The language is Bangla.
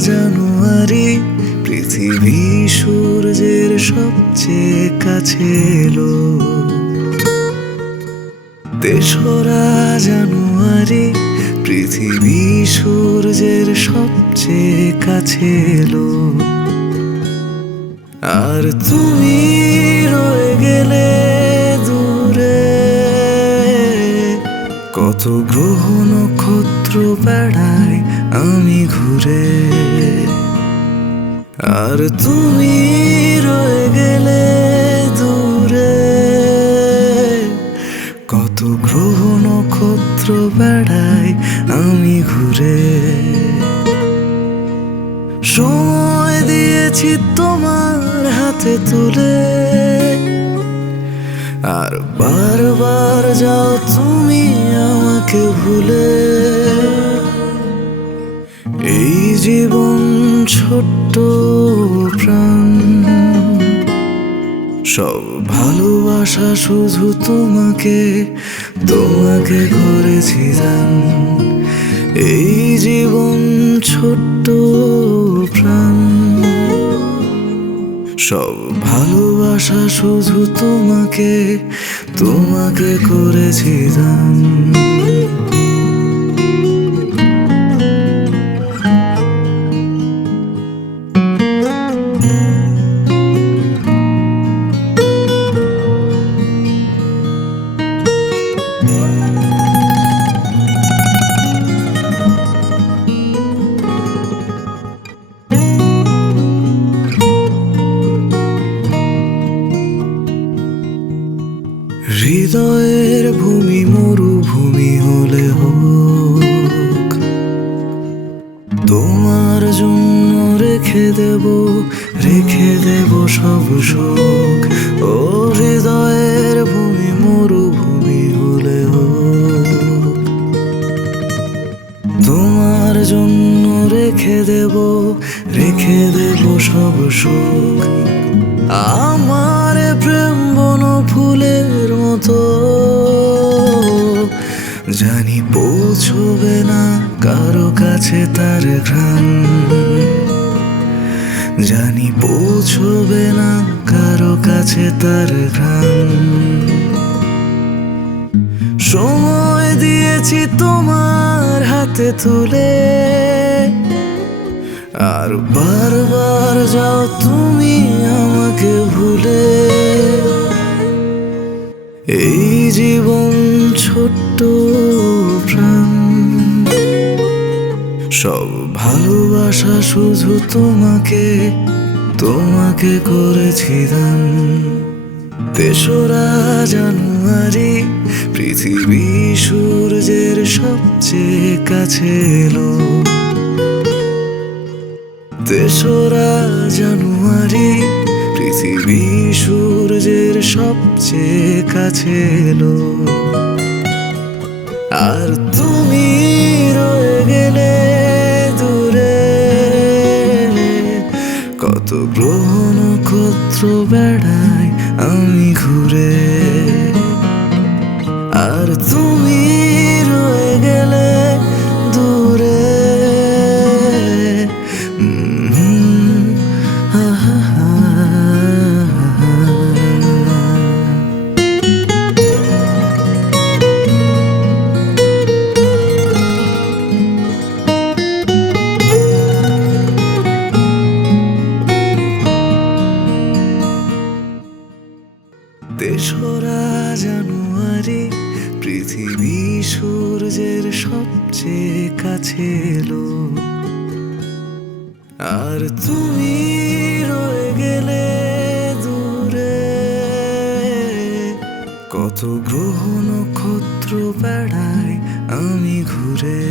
জানুয়ারি, পৃথিবী সূর্যের সবচেয়ে কাছে এলো। তেসরা জানুয়ারি, পৃথিবী সূর্যের সবচেয়ে কাছে এলো। আর তুমি রয়ে গেলে দূরে, কত গ্রহ নক্ষত্র বেড়ায় আমি ঘুরে, আর তুমি রয়ে গেলে দূরে। কত গ্রহ নক্ষত্র বেড়ায় আমি ঘুরে। সময় দিয়েছি তোমার হাতে তুলে। আর বারবার যাও তুমি আমাকে ভুলে। জীবন ছোট্ট প্রাণ। সব ভালোবাসা শুধু তোমাকে তোমাকে করেছি জান। এই জীবন ছোট্ট প্রাণ। সব ভালোবাসা শুধু তোমাকে তোমাকে করেছি জান। হৃদয়ের ভূমি মরুভূমি হলে হোক। তোমার জন্য রেখে দেব রেখে দেব সব শোক ও হৃদয়ের ভূমি মরুভূমি হলে হোক। তোমার জন্য রেখে দেব রেখে দেব সব শোক আমার প্রেম মতো। জানি পৌঁছবে না কারও কাছে তার ঘ্রাণ। জানি পৌঁছবে না কারও কাছে তার ঘ্রাণ। সময় দিয়েছি তোমার হাতে তুলে। আর বারবার যাও তুমি আমাকে ভুলে। এই জীবন ছোট্ট প্রাণ। সব ভালোবাসা শুধু তোমাকে তোমাকে করেছি দান। তেসরা জানুয়ারি পৃথিবী সূর্যের সবচেয়ে কাছে এলো। তেসরা জানুয়ারি সবচেয়ে কাছে এলো। আর তুমি রয়ে গেলে দূরে। কত গ্রহ নক্ষত্র বেড়ায় আমি ঘুরে। তেসরা জানুয়ারি, পৃথিবী সূর্যের সবচেয়ে কাছে এলো। আর তুমি রয়ে গেলে দূরে, কত গ্রহ নক্ষত্র বেড়ায় আমি ঘুরে।